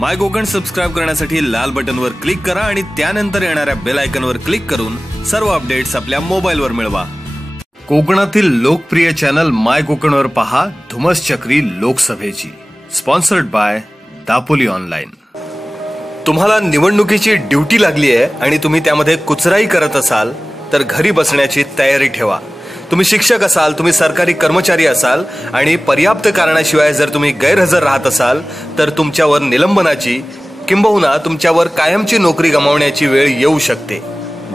माय Konkan subscribe करण्यासाठी लाल बटनवर click करा आणि त्यानंतर येणाऱ्या बेल आयकनवर क्लिक करून सर्व अपडेट्स आपल्या मोबाईलवर मिळवा. कोकणातील लोकप्रिय चॅनल माय कोकणवर पहा धुमस चक्री लोकसभेची. स्पॉन्सर्ड बाय दापोली ऑनलाईन तुम्हाला निवडणुकीची ड्युटी लागली आहे आणि तुम्ही त्यामध्ये कुचराई करत असाल तर घरी बसण्याची तयारी ठेवा. तुम्ही शिक्षक असाल तुम्ही सरकारी कर्मचारी असाल आणि पर्याप्त कारणाशिवाय जर तुम्ही गैरहजर राहत असाल तर तुमच्यावर निलंबनाची किंबहुना तुमच्यावर कायमची नोकरी गमावण्याची वेळ येऊ शकते.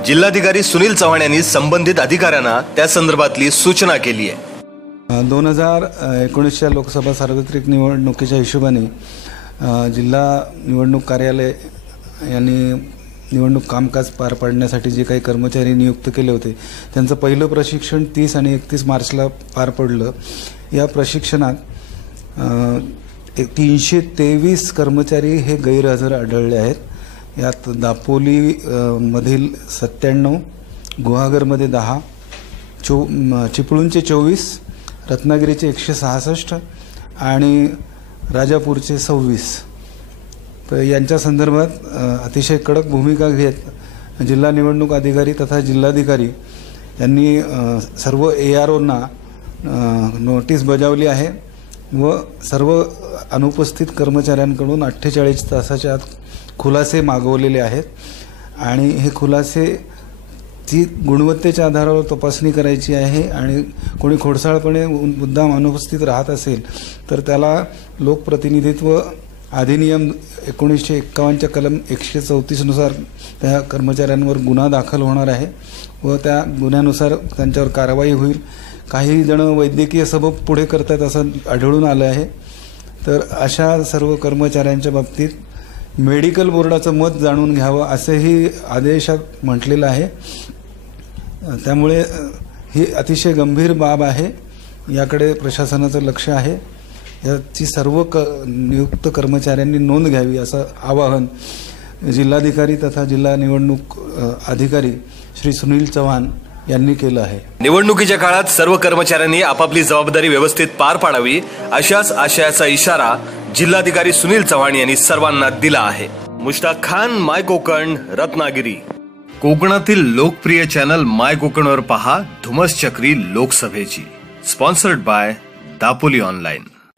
जिल्हाधिकारी सुनील चव्हाण यांनी संबंधित अधिकाऱ्यांना त्या संदर्भातली सूचना केली आहे. दोन हजार एकोणीसच्या लोकसभा सार्वत्रिक निवडणुकीच्या हिशोबाने जिल्हा निवडणूक कार्यालय यांनी निवडणूक कामकाज पार पाडण्यासाठी जे काही कर्मचारी नियुक्त केले होते त्यांचं पहिलं प्रशिक्षण तीस आणि एकतीस मार्चला पार पडलं. या प्रशिक्षणात एक तीनशे तेवीस कर्मचारी हे गैरहजर आढळले आहेत. यात दापोली मधील सत्त्याण्णव गुहागरमध्ये दहा चो चिपळूणचे चोवीस रत्नागिरीचे एकशे सहासष्ट आणि राजापूरचे सव्वीस. तर यांच्या संदर्भात अतिशय कडक भूमिका घेत जिल्हा निवडणूक अधिकारी तथा जिल्हाधिकारी यांनी सर्व ए आर ओना नोटीस बजावली आहे व सर्व अनुपस्थित कर्मचाऱ्यांकडून अठ्ठेचाळीस तासाच्या आत खुलासे मागवलेले आहेत आणि हे खुलासे ती गुणवत्तेच्या आधारावर तपासणी करायची आहे आणि कोणी खोडसाळपणे मुद्दाम अनुपस्थित राहत असेल तर त्याला लोकप्रतिनिधित्व अधिनियम एकोणीसशे एक्कावन्नच्या कलम एकशे चौतीसनुसार त्या कर्मचाऱ्यांवर गुन्हा दाखल होणार आहे व त्या गुन्ह्यानुसार त्यांच्यावर कारवाई होईल. काही जण वैद्यकीय सबब पुढे करतात असं आढळून आलं आहे. तर अशा सर्व कर्मचाऱ्यांच्या बाबतीत मेडिकल बोर्डाचं मत जाणून घ्यावं असंही आदेशात म्हटलेलं आहे. त्यामुळे ही अतिशय गंभीर बाब आहे. याकडे प्रशासनाचं लक्ष आहे. याची सर्व क नियुक्त कर्मचाऱ्यांनी नोंद घ्यावी असं आवाहन जिल्हाधिकारी तथा जिल्हा निवडणूक अधिकारी श्री सुनील चव्हाण यांनी केलं आहे. निवडणुकीच्या काळात सर्व कर्मचाऱ्यांनी आपापली जबाबदारी व्यवस्थित पार पाडावी अशाच आशयाचा इशारा जिल्हाधिकारी सुनील चव्हाण यांनी सर्वांना दिला आहे. मुश्ताक खान माय कोकण रत्नागिरी. कोकणातील लोकप्रिय चॅनल माय कोकणवर पहा धुमस चक्री लोकसभेची. Sponsored by Dapoli online.